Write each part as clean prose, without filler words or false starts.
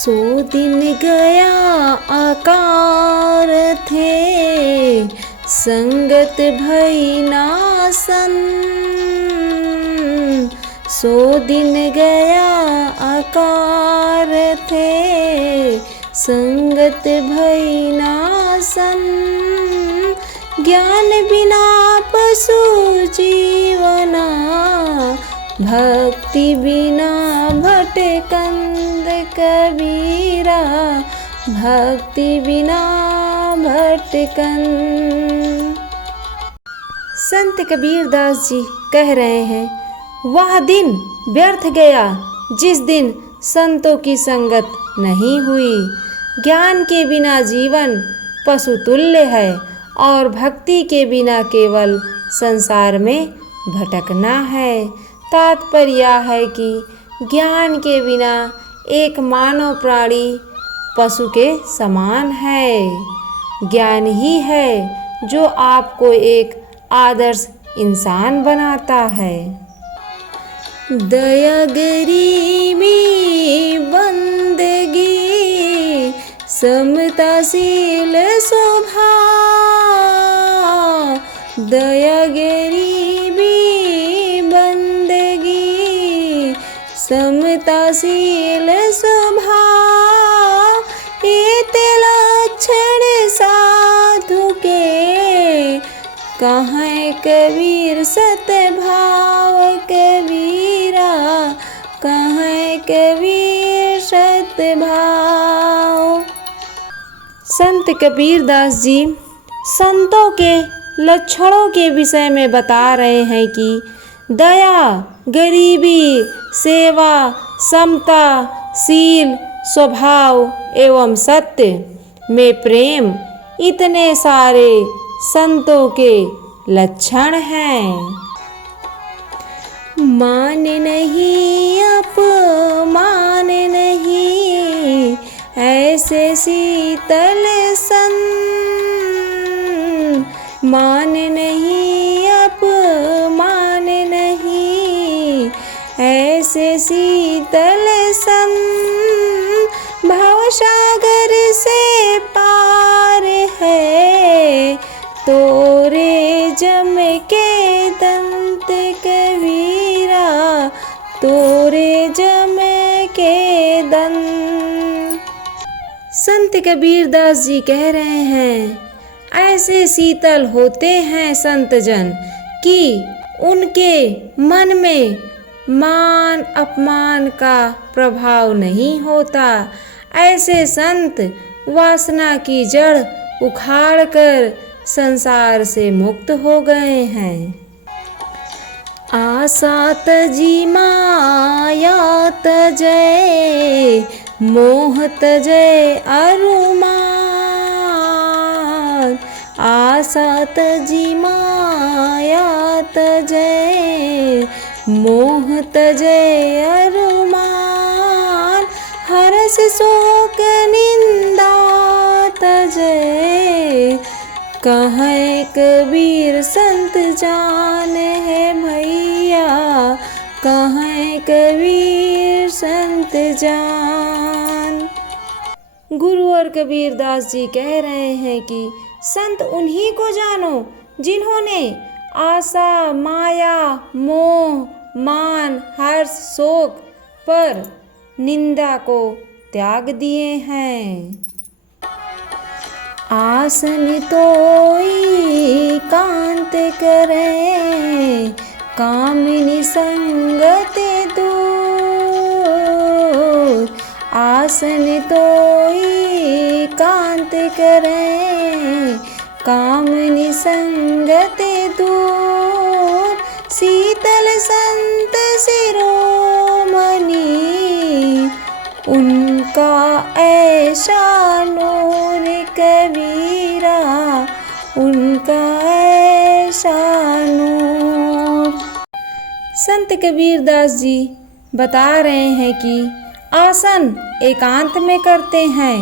सो दिन गया आकार थे, संगत भई नासन। सो दिन गया आकार थे, संगत भई नासन। ज्ञान बिना पशु जीवना, भक्ति बिना भटकंद कबीरा, भक्ति बिना भटकंद। संत कबीर दास जी कह रहे हैं, वह दिन व्यर्थ गया जिस दिन संतों की संगत नहीं हुई। ज्ञान के बिना जीवन पशु तुल्य है और भक्ति के बिना केवल संसार में भटकना है। तात्पर्य यह है कि ज्ञान के बिना एक मानव प्राणी पशु के समान है। ज्ञान ही है जो आपको एक आदर्श इंसान बनाता है। दया गरीबी बंदगी, समताशील स्वभाव। दया गरीबी बंदगी, समताशील स्वभाव। ये लक्षण साधु के, कहाँ कबीर सतभाव कबीरा, कहाँ कबीर सतभाव। संत कबीर दास जी संतों के लक्षणों के विषय में बता रहे हैं कि दया, गरीबी, सेवा, समता, शील, स्वभाव एवं सत्य में प्रेम, इतने सारे संतों के लक्षण हैं। मान नहीं अपमान नहीं, ऐसे शीतल सन। मान नहीं अपमान नहीं, ऐसे शीतल सन। भवसागर से पार है, तोरे जम के दंत कबीरा, तोरे जम के दंत। संत कबीर दास जी कह रहे हैं, ऐसे शीतल होते हैं संत जन कि उनके मन में मान अपमान का प्रभाव नहीं होता। ऐसे संत वासना की जड़ उखाड़कर संसार से मुक्त हो गए हैं। आशा तजी माया तजय, मोह तजय अरुमान। आशा तजी माया तजय, मोह तजय अरुमान। हर्ष शोक निंदा तजय, कहाँ कबीर संत जान है भैया, कहाँ कबीर संत जान। गुरु और कबीर दास जी कह रहे हैं कि संत उन्हीं को जानो जिन्होंने आशा, माया, मोह, मान, हर्ष, शोक पर निंदा को त्याग दिए हैं। आसन तोई कांत करे, कामिनी संगत दूर। आसन तोई कांत करे, कामिनी संगत दूर। शीतल संत शिरोमणि, उनका ऐसा नूर कबीरा, उनका ऐसा नूर। संत कबीर दास जी बता रहे हैं कि आसन एकांत में करते हैं,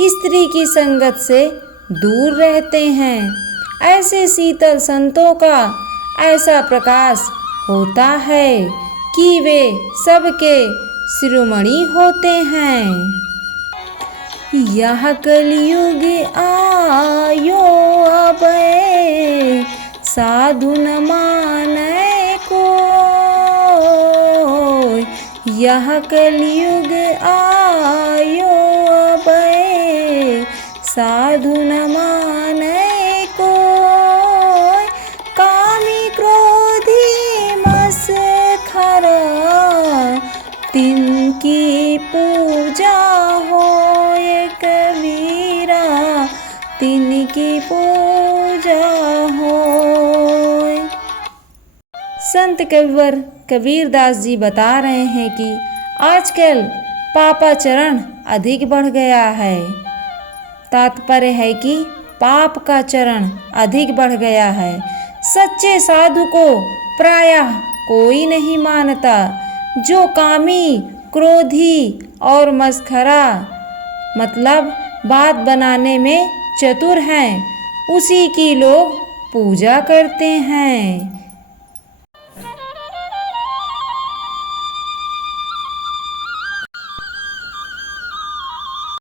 स्त्री की संगत से दूर रहते हैं। ऐसे शीतल संतों का ऐसा प्रकाश होता है कि वे सबके शिरोमणि होते हैं। यह कलयुग आयो अब साधु न माने को। यह कलयुग आयो अब साधु न माने को। कामी क्रोधी मसखरा तिनकी पूजा होए कबीरा तिनकी पूजा होए। संत कविवर कबीरदास जी बता रहे हैं कि आजकल पापाचरण अधिक बढ़ गया है। तात्पर्य है कि पाप का चरण अधिक बढ़ गया है। सच्चे साधु को प्रायः कोई नहीं मानता। जो कामी, क्रोधी और मस्खरा मतलब बात बनाने में चतुर हैं, उसी की लोग पूजा करते हैं।